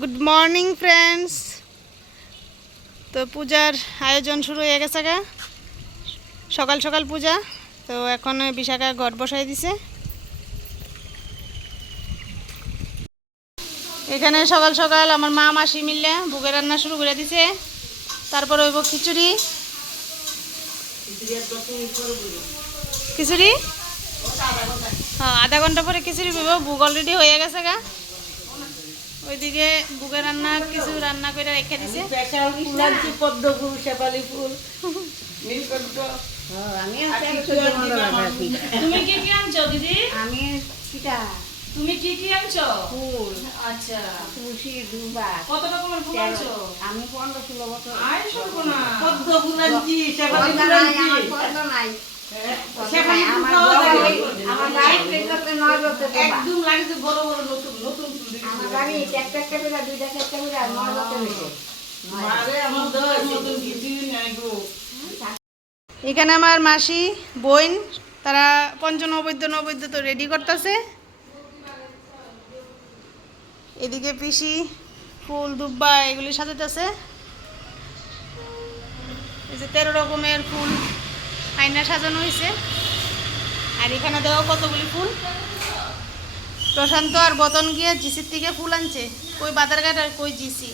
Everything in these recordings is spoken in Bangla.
Good morning friends. তো পূজার আয়োজন শুরু হয়ে গেছে গা, সকাল সকাল পূজা। তো এখন বিশাখা ঘট বসাই দিছে। এখানে সকাল সকাল আমার মা মাসি মিললে বুকের রান্না শুরু করে দিছে। তারপর হইব খিচুড়ি। খিচুড়ি হ্যাঁ, আধা ঘন্টা পরে খিচুড়ি হইব। বুক অলরেডি হয়ে গেছে গা। ওইদিকে বুকের রান্না কিছু রান্না করে রেখে দিছে। পদ্ম ফুল, শেফালি ফুল, নীলকণ্ঠ। তুমি কি কি আনছো দিদি? আমি পিঠা। তুমি কি কি আনছো? ফুল, আচ্ছা, তুলসী, দুর্বা। কত রকমের ফুল আনছো? আমি 15-16 বছর। আয় শোনা, পদ্ম ফুল আনছি, শেফালি ফুল আনছি। আমার পদ্ম নাই। শেফালি ফুল আমার পাওয়া বাড়ি- যায়। আমার বাড়ি থেকে 9 বছর বাবা। একদম লাগছে বড় বড় নতুন নতুন ফুল দেখি। আমার বাড়ি একটা করে, দুইটা চারটা করে, আর 9 বছর হয়েছে। মারে আমার দশ নতুন কিছুই নাই গো। এখানে আমার মাসি বোন তারা পঞ্চনবৈদ্য নবৈদ্য তো রেডি করতেছে। এদিকে পিসি ফুল দুব্বা এগুলি সাজাতেছে। এই যে 13 রকমের ফুল আয়না সাজানো হয়েছে। আর এখানে দেখো কতগুলি ফুল। প্রশান্ত আর বতন গিয়ে জিসির থেকে ফুল আনছে। কই বাদারঘাট আর কই জিসি,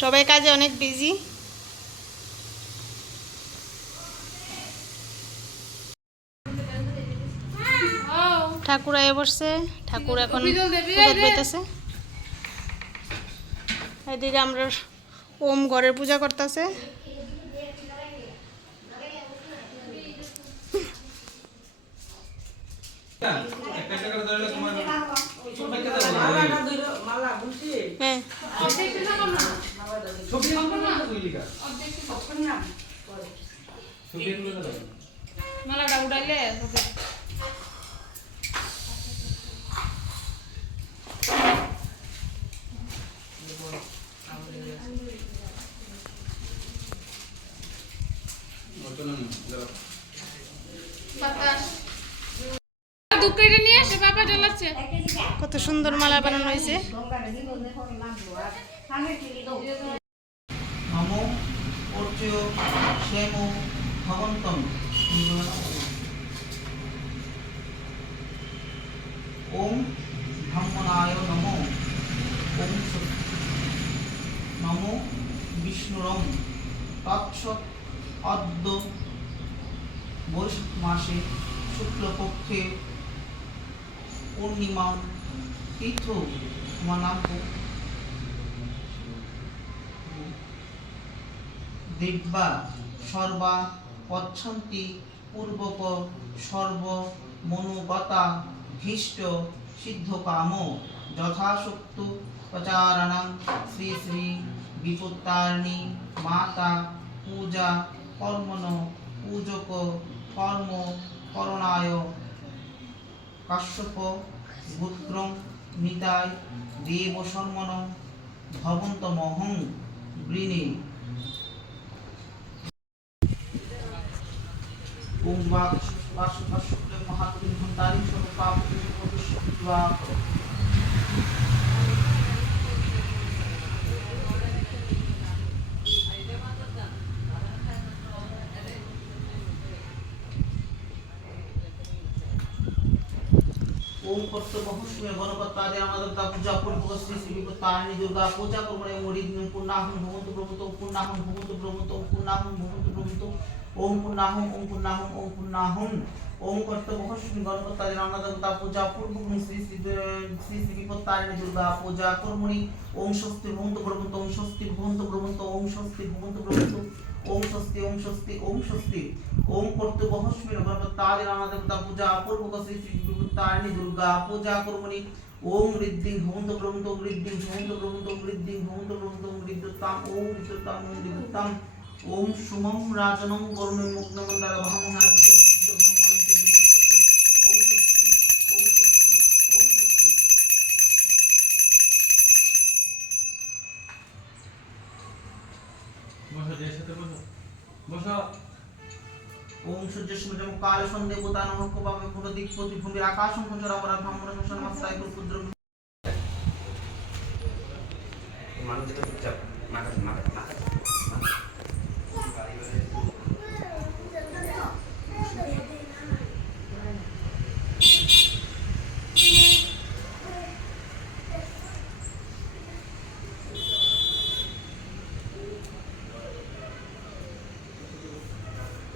সবাই কাজে অনেক বিজি। ঠাকুর আয়ে বসছে। ঠাকুর এখন পূজা পাইতেছে। এদিকে আমরা ওম ঘরের পূজা করতেছে। মালা বুঝছি হ্যাঁ, মালাটা উড়াইলে হবে। কত সুন্দর মালা বানানো হয়েছে। নমো অর্চয় শ্যাম ভবন্তম। ওম ব্রহ্মণায় নমো। ওম নমো বিষ্ণুরম। তৎসৎ অদ্য বৈশাখ মাসে শুক্লপক্ষে পূর্ণিমা তীর্থ মনাঙ্ক দিব্যা সর্বা পচ্ছন্তি পূর্বক সর্ব মনোগতা ভীষ্ট সিদ্ধকাম যথাশক্ত প্রচারণং শ্রী শ্রী বিপত্তারিণী মাতা পূজা কর্মণ পূজক কর্ম করণায় কাশ্যপ গোত্রং নিতায় দেব সম্মন ভবন্তমহং বৃণে। ওম বাক শুক্ল মহাতুল ঘন্টারি সব পাপ প্রতিষ্ঠা। ओम कर्तव्य गणपत्यादि अनादता पूजा पूर्वक श्री श्री विपत्तारिणी दुर्गा पूजा कर्मणे मुरिद्यं पुण्णाहं भवन्तु प्रभुतो पुण्णाहं भवन्तु प्रभुतो पुण्णाहं भवन्तु प्रभुतो। ओम पुण्णाहं ओम पुण्णाहं ओम पुण्णाहं। ओम कर्तव्य गणपत्यादि अनादता पूजा पूर्वक श्री श्री विपत्तारिणी दुर्गा पूजा कर्मणे ओम स्वस्ति भवन्तु प्रभुतो ओम स्वस्ति भवन्तु प्रभुतो ओम स्वस्ति भवन्तु प्रभुतो। ओम स्वस्ति ओम स्वस्ति ओम स्वस्ति। ओम कर्तव्य गणपत्यादि अनादता पूजा पूर्वक श्री श्री विपत्तारिणी दुर्गा पूजा कर्मणि ओम ऋद्धिं भवन्तु प्रभुतो ऋद्धिं भवन्तु प्रभुतो ऋद्धिं भवन्तु प्रभुतो ऋद्धतां ओम ऋद्धतां ओम ऋद्धतां। ओम सुमं राजनं वरुणं मुग्नमन्दार भामहास्ति सिद्ध ब्रह्माणं ओम स्वस्ति ओम स्वस्ति ओम स्वस्ति। बसा जैसे तो बसा। ओम सूर्य सूर्यमुखाय কাল সন্ধে পোতানো হকভাবে পুরো দিক প্রতিভূমির আকাশ অঙ্কচরা করা ভ্রমণ শাসন মাত্রায় ক্ষুদ্র মানুষকে চুপচাপ মাথা মাথা মাথা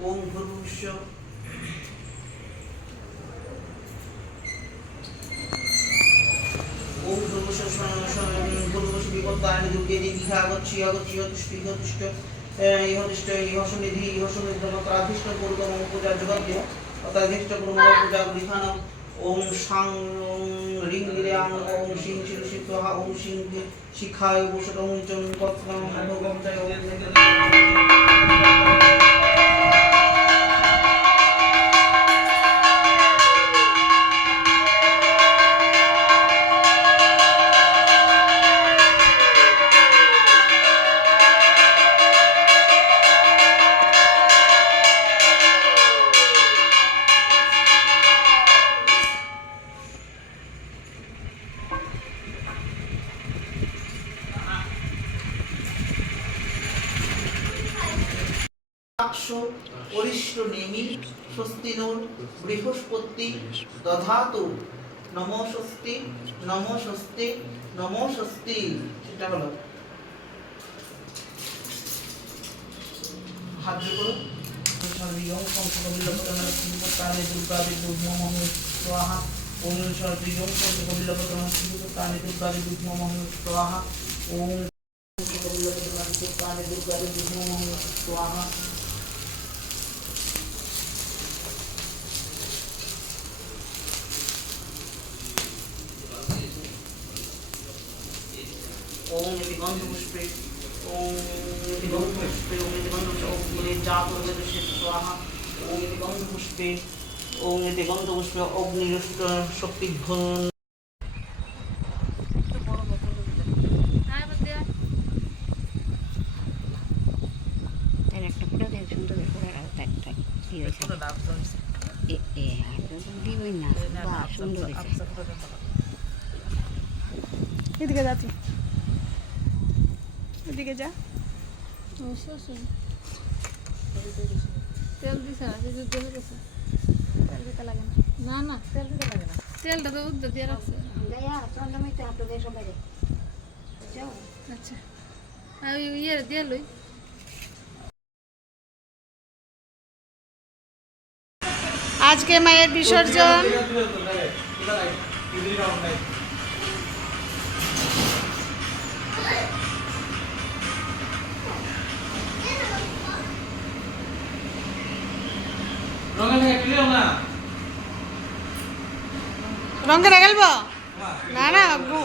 ওম ভূর্ভুবস্য ওম ভূর্ভুবস্য বিপত্তানি দুর্গে দীঘা গচ্ছি অগচ্ছি অতিষ্ঠ ইহতিষ্ঠ ইহতিষ্ঠ ইহসন্নিধি ইহসন্নিধিমত্রাধিষ্ঠ পূর্বম পূজা জগদ্য অতাধিষ্ঠ পূর্ব পূজা গৃহাণম ওম সাং রিং রিয়াং ওম শিং শির শিখা ওম শিং শিখায় বসত ওম চং পত্রং ভগবং জয় ওম অরিষ্ট নেমি স্বস্তিনোর বৃহস্পতি দধাতু নমস্বস্তি নমস্বস্তি নমস্বস্তি। এটা হলো হাত জোড়ো সর্বিয়ং সংকবিল্লপতনা সিংহতানি দুর্গা বিদ্যুৎমহং স্বাহা ওম সর্বিয়ং সংকবিল্লপতনা সিংহতানি দুর্গা বিদ্যুৎমহং স্বাহা ওম সংকবিল্লপতনা সিংহতানি দুর্গা বিদ্যুৎমহং স্বাহা। ओम इति गंधपुष्पे ओम इति गंधपुष्पे ओम इति गंधपुष्पे ओम गुणे जातुर्वेदस्य स्वाहा ओम इति गंधपुष्पे अग्निरुष्ट शक्ति घन একটা পুরো দেখ সুন্দর করে রাখতে কি হয়েছে এ দিবই না বা সুন্দর হয়েছে। এদিকে যাচ্ছি, এদিকে যা। তেল দিছে না, তেল দিতে লাগে না, না তেল দিতে লাগে না, তেলটা তো উদ্যোগ দিয়ে রাখছে। আচ্ছা আর ইয়ে দিয়ে লই। আজকে মায়ের বিসর্জন। রঙের গেলব না না আব্বু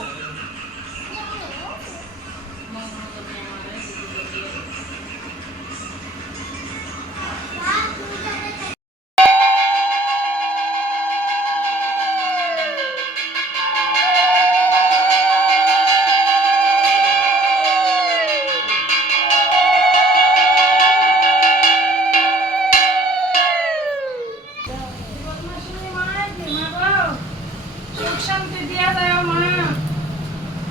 শান্তি দিয়া যাও মা,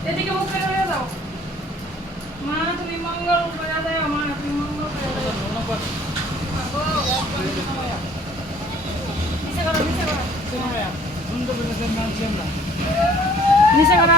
এদিকে মুখ করে হয়ে যাও মা, তুমি মঙ্গল করে যাও মা, তুমি মঙ্গল করে যাও। নিচে করো নিচে করো নিচে করো